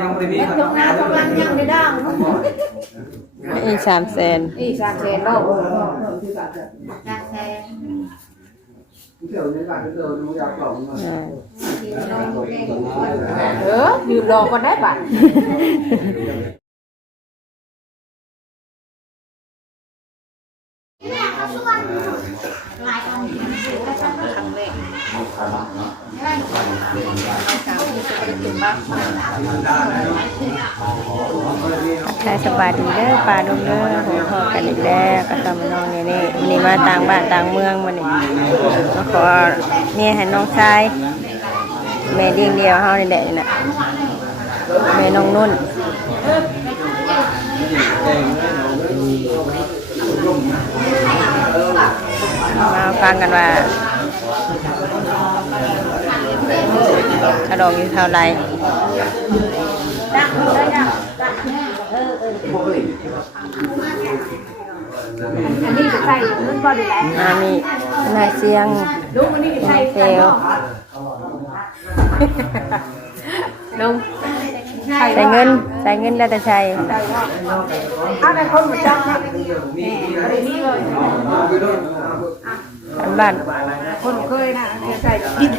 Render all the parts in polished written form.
ยังไม่มีตรงนั้นกำลังยังไม่ดังอี300,000อี300,000โลเยืมดอกก็ได้บัตรสบายดีเด้อปลาดงเด้อหัวพอกันอีกแล้วก็ทำน้องนี่วันนี้มาต่างบ้านต่างเมืองมานี่มาขอเนี่ยให้น้องชายแม่เลี้ยงเดียวเฮานี่แหละนี่นะแม่น้องนุ่นมาฟังกันว่ากระดองอยู่เท่าไรอันนี้จะใส่เงินบ่ได้แล้วมีนายเสียง ลุงอันนี้จะใส่เซลลุงใส่เงินแล้วแต่ใช้ในคนมาจับนะนี่เลยบ้านคนเคยนะใส่กิน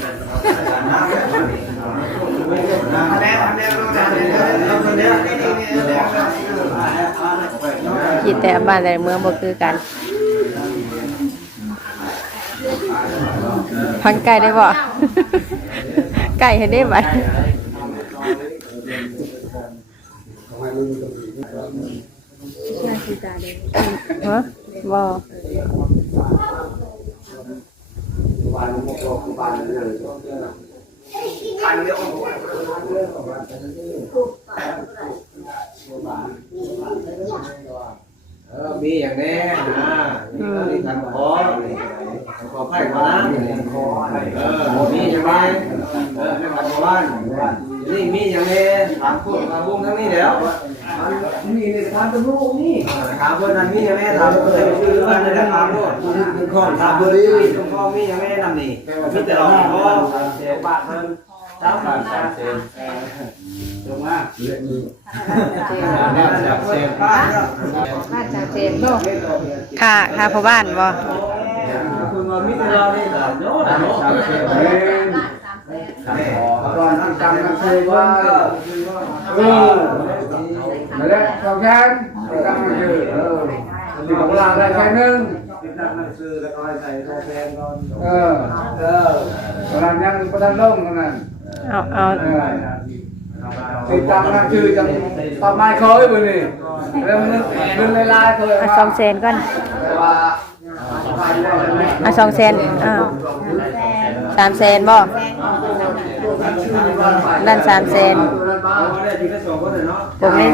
คิดแต่บ้านแต่เมืองบ่คือกันพันไก่ได้บ่ไก่เห็นได้บ่ฮะบ่มีอย่างนี้นะนี่ทางขอไข่ก่อนนะมีอย่างนี้ในทางบ้านนี่มีอย่างนี้ถามพวกถามวงทั้งนี้แล้วมีในถามตำรวจนี่ถามเพื่อนนั้นมีอย่างนี้ถามเพื่อนชื่อบ้านได้ถามพวกข้อถามเพื่อนตรงข้อมีอย่างนี้นำนี่มีแต่เราข้อเสียบาทเพิ่มจ้าบาทเสียตรงมาเรื่องนี้ค่าพ่อบ้านบ่ตอนนั่งจำกันคือว่านั่นแหละสองแค่จำกันคือหนึ่งเวลาได้แค่นึงติดตั้งหนังสือแล้วก็ใส่โทรแทนก่อนตอนนั้นยังประทันล่มตอนนั้นเอาติดตั้งหนังสือจังทำไมเคยบ่นี่เรื่องเรื่องลายเคย200,000ก่อน200,000300,000บ่ด้าน300,000ผมนี่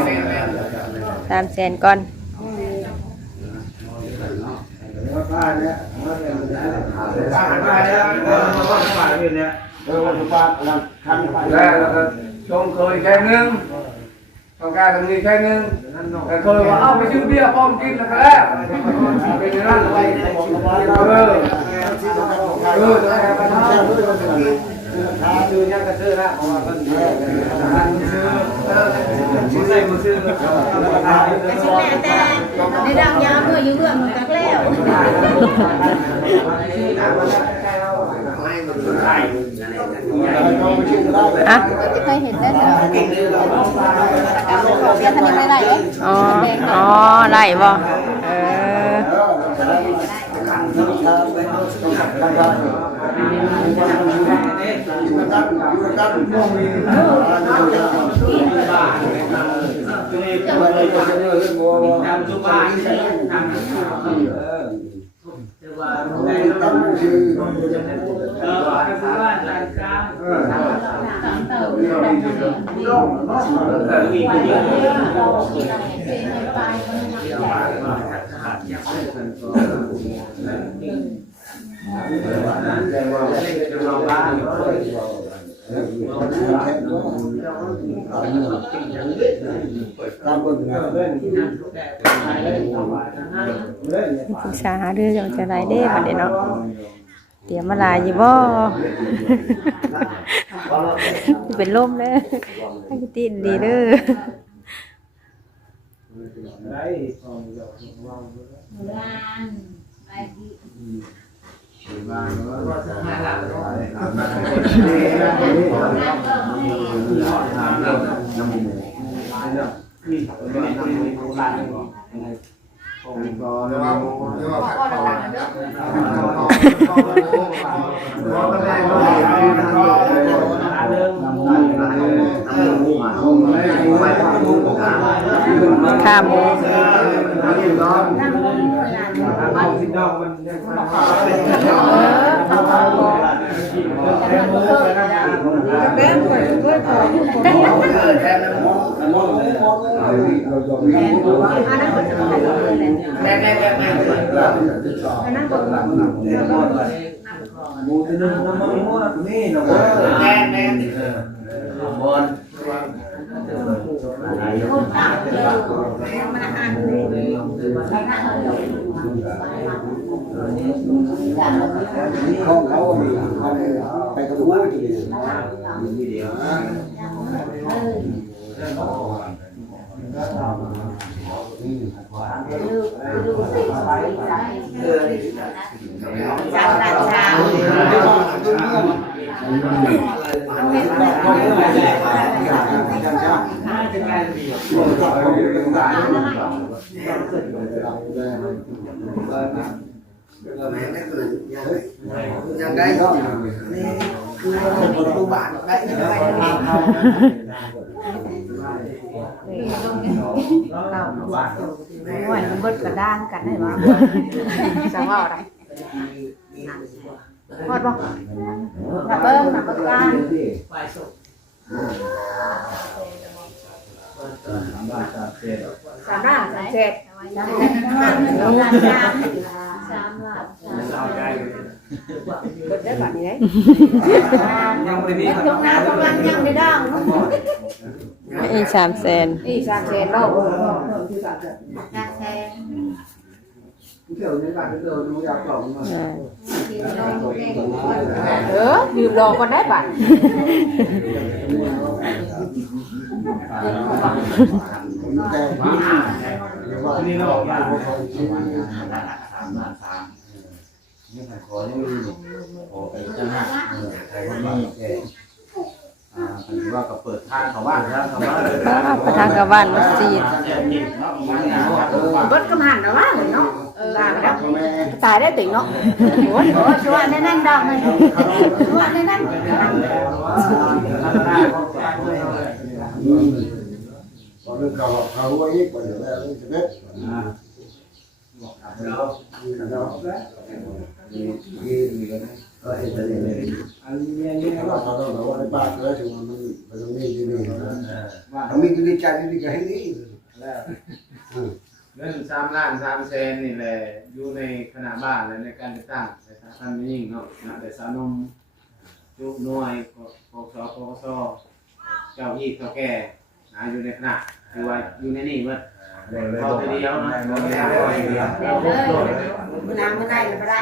300,000ก่อนแล้วก็ชงเคยแค่นึงต้องการตรงนี้แค่นึงแต่เคยว่าเอาไปซื้อเบียร์พร้อมกินแล้วก็แล้วเป็นอย่างนั้นซื้อยังก็ซื้อนะเพราะว่ามันซื้อใส่มือซื้อในดังยาวด้วยยืมเรื่องมันกักแล้วอะเคยเห็นได้เหรอเรียนทำยังไงได้อ๋อไล่บ่ปรึกษาหารือจะไรเด้บัดนี้เนาะ เตรียมมาลายอยู่บ่ เป็นลมเด้อให้กินตีนดีเด้อ ข้ามมูตัวนึงน้ำมันมั่วนี่น้องบอลของเขาไปกระดูกทีเดียวยังได้ก็นี่คือคนดูบ้านได้หวยมันเบิดกระด้างกันได้บ่สังว่าอะไรพอดบ่นับเบิ้งนับกันเบิดได้บัดนี้ได้ยังไม่ได้มีตรงหน้าตรงนั้นยังไม่ดังอี300,000นี่300,000โลเที่ยวในบ้านเที่ยวดูอยากหลอกมายืมรอก่อนได้บัดนี่เราบ้านนี่ขอนี่ขอไปจ้าหน้าใครก็มีแกถือว่าก็เปิดทางเขาบ้านนะเขาบ้านประทางกับบ้านมัสยิด เบิดกำหันนะว่าเนาะตายได้ติเนาะโอ้ยชัวร์นั่นดอกเลยชัวร์นั่นตอนนั้นเขาว่ายิ่งกว่าอยู่แล้วใช่ไหมอันนี้เราตอนนั้นเราในบ้านแล้วถึงมันมันมีที่นี่มันมีที่ใจที่จะให้ดีเงิน3,300,000นี่แหละอยู่ในคณะบ้านและในการตั้งแต่ท่านไม่ยิ่งเนาะแต่สาวนมจุหน่วยปกสเจ้าอีกเท่าแก่อยู่ในคณะคือว่าอยู่ในนี่ว่าพอทีเดียวนะน้ำไม่ได้ไม่ได้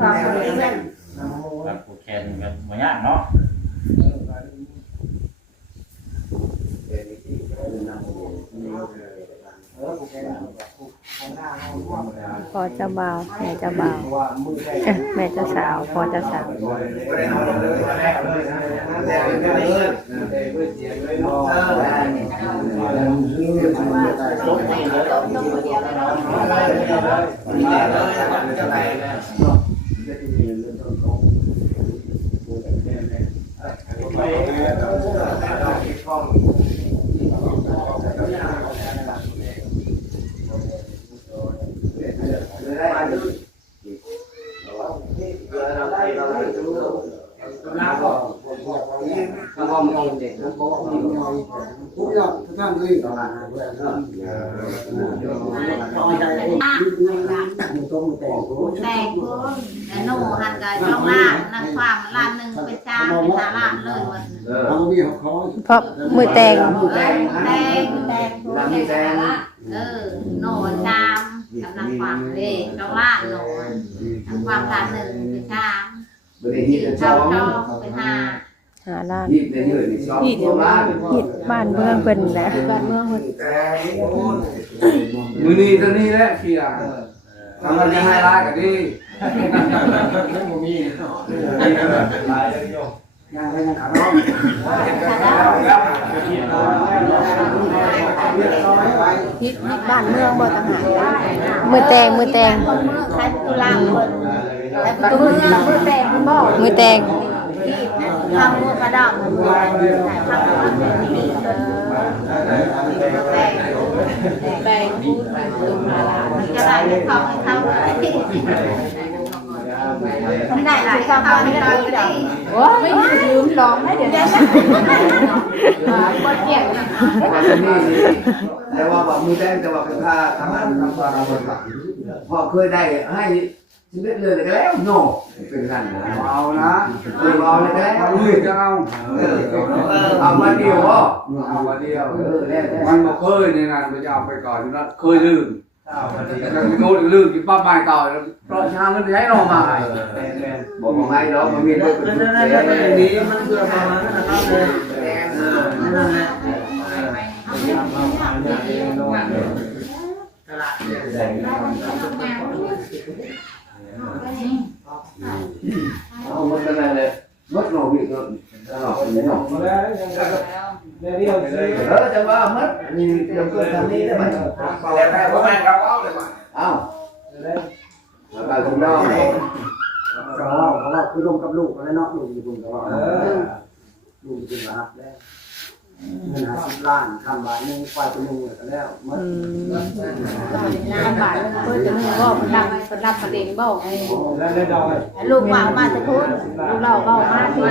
ความเพื่อนผูกแขนกันเหมือนอย่างเนาะพ่อเจ้าบ่าวแม่เจ้าบ่าวแม่เจ้าสาวพ่อเจ้าสาวทุกอย่างทั้งนี้ตลาดแต่งแต่หนูหันกับช่องล่างนั่งความล้านหนึ่งเป็นจานเป็นสาระเลยวันเพราะมือแต่งแต่งหนูหนูชาม กำลังความเลยต้องล่าหนูความล้านหนึ่งเป็นชาม บ่ได้ฮิต ชามชอบเป็นห้า 5 ล้าน ฮิตได้เยอะนี่2 ล้าน ฮิตบ้านเมืองเพิ่นนะบ้านเมืองเพิ่น มือนี้ตัวนี้แหละเขียทำกันยังไงร้ายกันดิ ยังไปยังขาน้อง ฮิตบ้านเมืองบ่ต่างหาก มือแตง คนเมืองใครตุลาคนแต่ประตูเมืองมือแตกคุณบอก มือแตง ทำมือกระดาษมือทำมือแบ่งพูดจะได้เข้าไม่ได้หลายคำไม่ได้ก็ได้ โอ้ยลืมลองให้เดี๋ยวนี้ บ่เกี่ยง แต่ว่ามือแดงแต่ว่าเป็นค่าทำงานทำความพอเคยได้ให้ชีวิตเลยก็แล้วโน่เป็นกันเอานะเอาเลยก็แล้ว มือจะเอา เอามาเดียวอ่ะ เอาวันเดียวมันมาเคยในงานไปจะเอาไปก่อนนะเคยลืมแต่โน้ตลืมกินป้าใบต่อเพราะช้างมันใช้เรามา บอกมาให้เรามันมีเรื่องเป็น นั่นๆนี่มันคือประมาณนั้นนะครับเลยนั่นแหละตลาดเนี่ย เอามันกันเลยmất rồi bị rồiจะว่าmất thì được cơ tham đi đấy bạn không là cùng đoเขาคือลงกับลูกแล้วเนาะลูกอยู่บนตลอดลูกเป็นรับแล้วเงิน50 ล้านทำบาทนึงควายตัวนึงก็แล้วมัด น้ำบาดเพิ่นจะมีบ่เพิ่นรับประเด็นบ่ ลูกว่ามาจะพูดลูกเราเบามาที่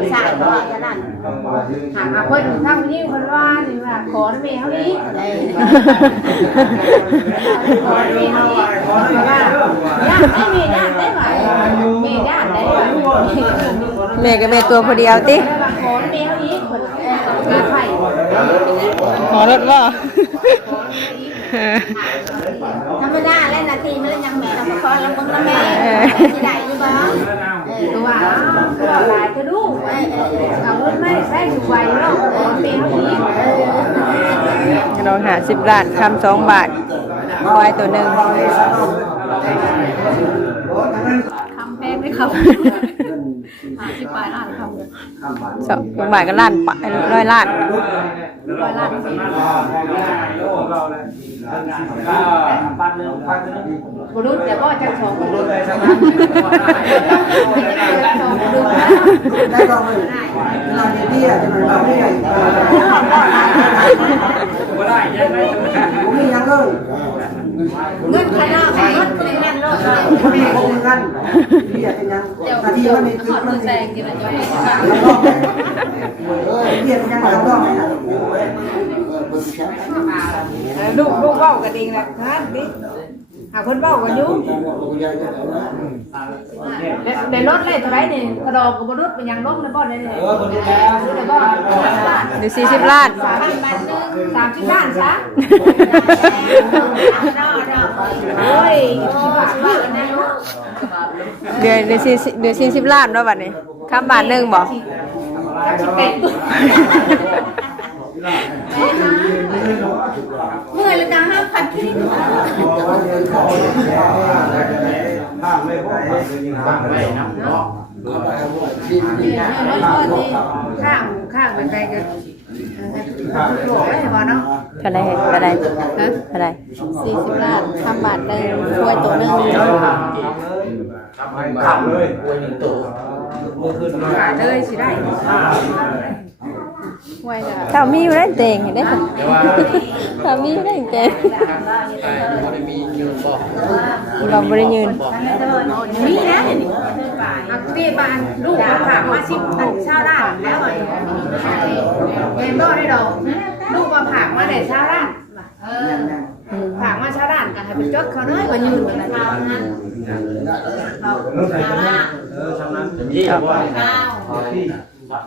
ที่สร้างก็ขนาด หาเพิ่นทางนี้เพิ่นว่านี่ว่าขอแม่เฮานี้ขอแม่เฮานี้ว่าย่านไม่มีย่านได้ไหมมีย่านได้ไหม แม่ก็แม่ตัวผู้เดียวติ ขอแม่เฮานี้เพิ่นกาไผ ขอรถบ่ ธรรมดาแล้วนาทีมันยังแม่เราขอลำบากแม่ที่ใดอยู่บ้าง ตัวว่าหลายก็ดูเอาเงินไม่ใช้อยู่ไวเนาะแม่เฮานี้ น้องหา10 ล้านคำ2 บาทควายตัวหนึง คำแพงได้ครับ50 บาทล้านครับ 2 บาทก็ล้านปะ100 ล้าน บ่รู้แต่บ่จัก2บ่รู้ได้จัก ได้ลองเลยเราเดียวจะมันเราไม่ใหญ่ผมมียังเลย เงินขนาดไหนเงินเป็นเงินโลกเลย มีคงกันเดียวเป็นยังนาทีมันนี่คือมันแซงกินอะไรเดียวเป็นยังเราต้องไหมล่ะ ลูกเว้ากันเองแหละท่านดิหาเพิ่นเว้ากันอยู่ได้รถเลยเท่าไหร่นี่กระดอกก็บ่รถเป็นหยังลงแล้วบ่ได้เลยซื้อได้บ่ หรือ40 ล้าน 30 ล้านซะโอ้ยว่านะลูก เดือน40 ล้านเนาะบัดนี้คำบาทหนึงบ่ เมื่อละจัง5,000ที่ข้างเป็นไงกันโลกได้บ่เนาะ เท่าไหร่เท่าไหร่ 40 ล้านคำบาทนึงถ้วยตัวนึง ขับเลย ขาเลยสิได้ถ้วยละ ถ้ามีอยู่ได้เต็งเห็นได้ค่ะถ้ามีอยู่ได้เต็งเราบ่ได้ยืน มีนะนี่บ้านลูกฝากมา10ชาวล้านแล้วเห็นบ่ได้ดอกลูกมาฝากมาได้ชาวล้านฝากมาชาวล้านก็ให้ไปจดเขาเด้อก็ยืนกันนะ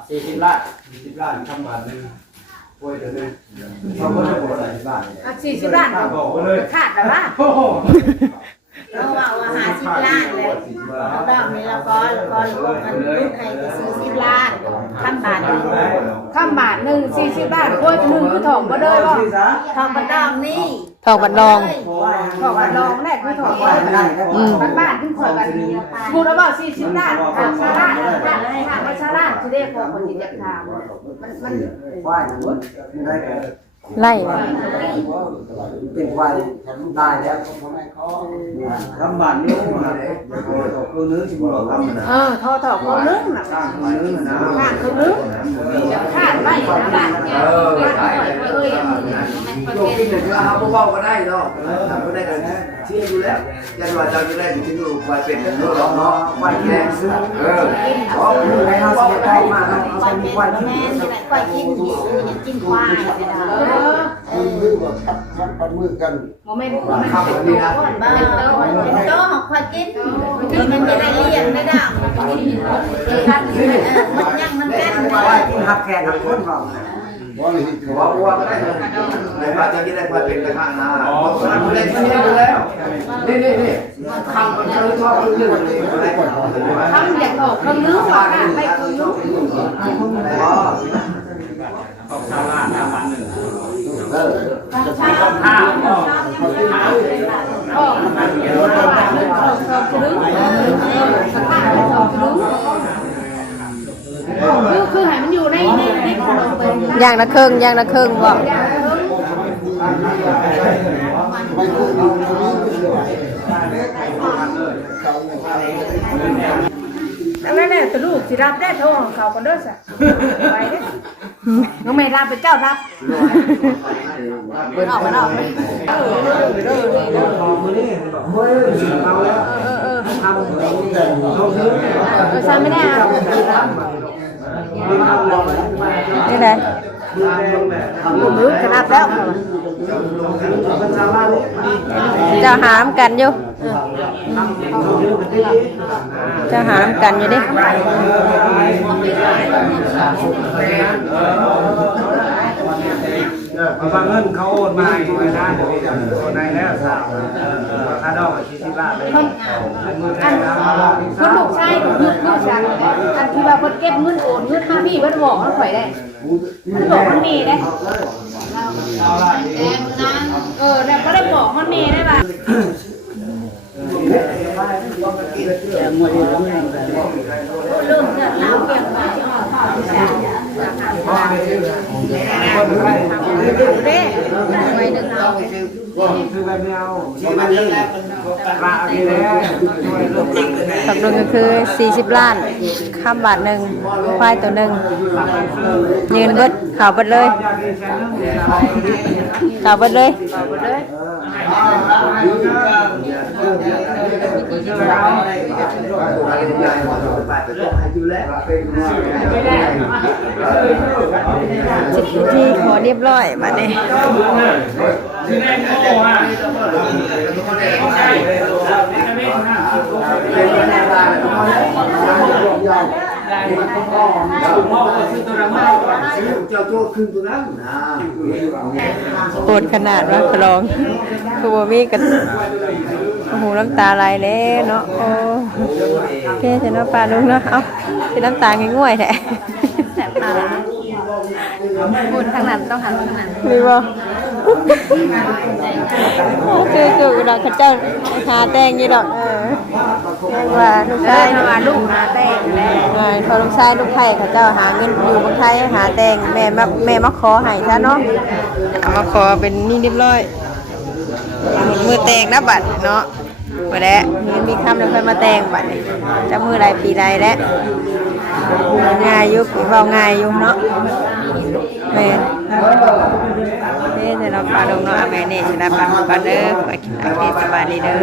40 ล้าน 40 ล้านทำบาทนึง 40 ล้านขาดแล้วล่ะ เราว่า50 ล้านเลยดอกนี้เราก็รวมกันลูกให้40 ล้านคำบาทนึง คำบาทหนึ่ง40 ล้านโอ้ยหนึ่งคือถองมาเลยบ่ ทองบัดดอกนี่ ทองบัดรอง ถองมาลองแรกคือถองมาบ้านขึ้นข่อยกันพูดแล้วบอก40 ล้านถามชาล้านถามว่าชาล้านคือเรียกพอคนที่จะถามมัน ไล่บ่ เป็นควายได้แล้ว ทำบ้านนี้มาตัวเนื้อที่บ่ทำนะ ทอถอกคนนึงน่ะ สร้างตัวเนื้อนะ ขาดคนนึงขาดไว้บ้านเนี่ยเอ้ย โยกกินแต่คือเอาเบาๆก็ได้เนาะทำก็ได้กันเชื่ออยู่แล้วยันว่าเราจะได้ถึงอยู่ควายเป็นเนาะเนาะควายแข็งเพราะอยู่ในเฮาสิได้มาเนาะ ควายเป็นควายกินควายกินกินควายไปดาวโมเมนต์ ครับนี่นะ บ้าเป็นโต๊ะของควายกินที่มันจะได้เลี้ยงได้ดาวมันยังมันแก่น ควายหักแขนหักคนเปล่าว่าวัวก็ได้เลยในป่าจะกินได้ควายเป็นกระทะนะเพราะฉะนั้นเล่นที่ดูแล้วนี่คำมันคือชอบเรื่องนี้อะไรก่อน ทำอย่างออกคนนึงว่าไม่คนนึง อ๋อ ตกชาวบ้านทำวันหนึ่ง ชาออกคือให้มันอยู่ในขนมเป็น อย่างละครึ่งอย่างละครึ่งบ่ แล้วแม่ตัวลูกสิรับได้โทรของเขาคนเด้อสะไปเด้น้องแม่รับเป็นเจ้ารับออกมาออกใช่ไม่ได้ครับนี่แหละ ผมรู้จะรับแล้ว จะหามกันอยู่จะหามกันอยู่ดิ บางเงินเขาโอนมาอยู่ในนั้นโอนในแล้วสาวค่าดอก40 บาทเลยคนลูกชายลูกชายอันที่ว่าคนเก็บเงินโอนเงินมาพี่มันบอกมันข่อยได้มันบอกมันมีได้แล้วก็ได้บอกมันมีได้ป่ะ เริ่มจากเราเกี่ยวกับที่ออกข่าวที่สาม เด้ไว้ดึงเอา คือแบบนี้เอาที่มันนี่ปลาดีแล้วช่วยเรื่องจริงเลย ตกลงก็คือ40 ล้านข้ามบาทหนึ่งควายตัวหนึ่งยืนเบิดข่าวเบิดเลยข่าวเบิดเลยที่ขอเรียบร้อยบัดนี้โกรธขนาดว่ากลองคือบ่มีกันโอ้โหน้ำตาไหลแล้วเนาะโอ้เท่จะเนาะปลาลุงเนาะเอ้าเป็นน้ำตาง่วยๆแท้แสบตาพูดทางนั้นต้องหันทางนั้นมีบ่คือเราเขาเจ้าหาแต่งอยู่ดอกว่าลูกชายว่าลูกหาแต่งแล้วพอลูกชายลูกไผ่เขาเจ้าหาเงินอยู่เมืองไทยหาแต่งแม่มาขอให้ซะเนาะมาขอเป็นนี่เรียบร้อยมือแต่งนะบัดเนาะมาแล้วมีคำแล้วค่อยมาแต่งบัดนี่จะมือไรปีไรแล้วง่ายอยู่เบาง่ายอยู่เนาะแม่เด้แต่เราปลาดงเนาะแม่นี่จะได้ปลาเด้อไปกินอาเกสบายดีเด้อ